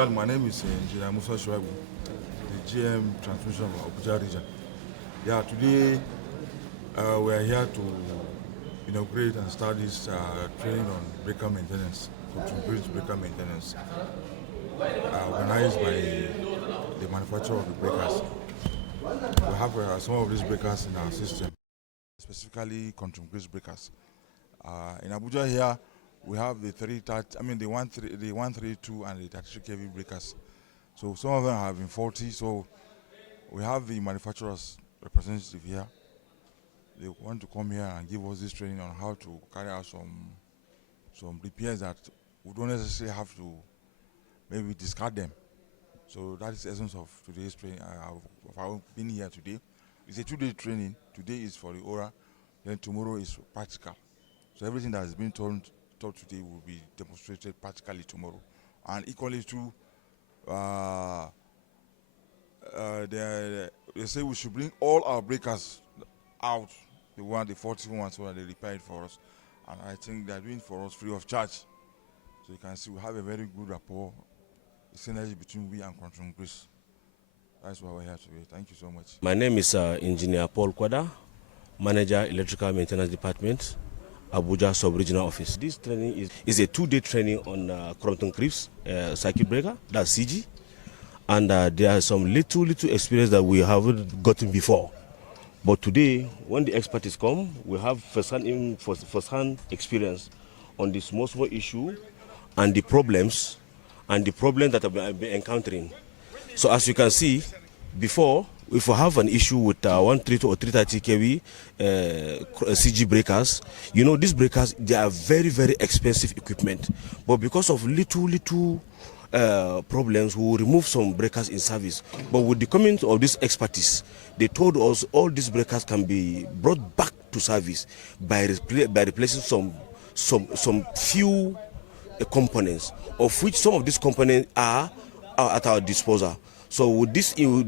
Well, my name is Engineer Musa Shuabu, the GM Transmission of Abuja region. Yeah, today we are here to inaugurate and start this training on breaker maintenance, control breaker maintenance, organized by the manufacturer of the breakers. We have some of these breakers in our system, specifically control breakers. In Abuja here, we have the 132 and the 33 kV breakers. So some of them have been faulty. So we have the manufacturer's representative here. They want to come here and give us this training on how to carry out some repairs that we don't necessarily have to maybe discard them. So that is the essence of today's training. I've been here today. It's a 2-day training. Today is for the oral, then tomorrow is practical. So everything that has been taught today will be demonstrated practically tomorrow. And equally true, they say we should bring all our breakers out, the 40 ones, so that they repair it for us. And I think they're doing it for us free of charge. So you can see we have a very good rapport, synergy between we and Crompton Greaves. That's why we're here today. Thank you so much. My name is Engineer Paul Kwada, Manager, Electrical Maintenance Department, Abuja Sub-Regional Office. This training is a 2-day training on Crompton Greaves circuit breaker, that's CG. And there are some little experience that we haven't gotten before. But today, when the experts come, we have first-hand experience on the small issue and the problems that I've been encountering. So as you can see, before, if we have an issue with 132 or 330 kV CG breakers, you know, these breakers, they are very expensive equipment. But because of little problems, we will remove some breakers in service. But with the coming of this expertise, they told us all these breakers can be brought back to service by replacing some few components, of which some of these components are at our disposal. So with this little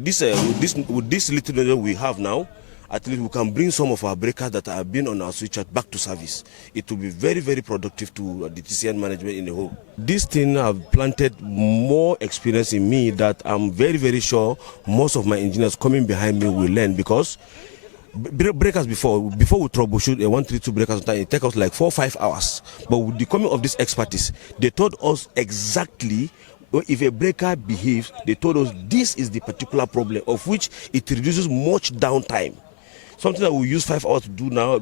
knowledge we have now, at least we can bring some of our breakers that have been on our switchyard back to service. It will be very productive to the TCN management in the whole. This thing have planted more experience in me that I'm very sure most of my engineers coming behind me will learn, because breakers before we troubleshoot a 132 breakers, it takes us like 4 or 5 hours. But with the coming of this expertise, they told us exactly if a breaker behaves, they told us this is the particular problem, of which it reduces much downtime. Something that we use 5 hours to do now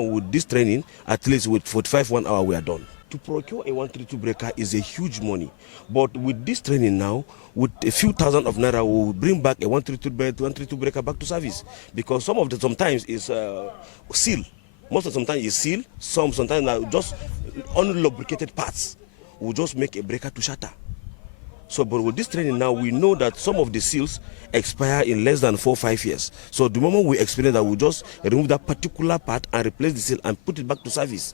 with this training, at least with 45 1 hour we are done. To procure a 132 breaker is a huge money. But with this training now, with a few thousand of naira, we'll bring back a 132 breaker back to service. Because sometimes it's seal. Most of the sometimes it's seal, sometimes are just unlubricated parts. We'll just make a breaker to shatter. So, but with this training now, we know that some of the seals expire in less than 4 or 5 years. So the moment we experience that, we'll just remove that particular part and replace the seal and put it back to service.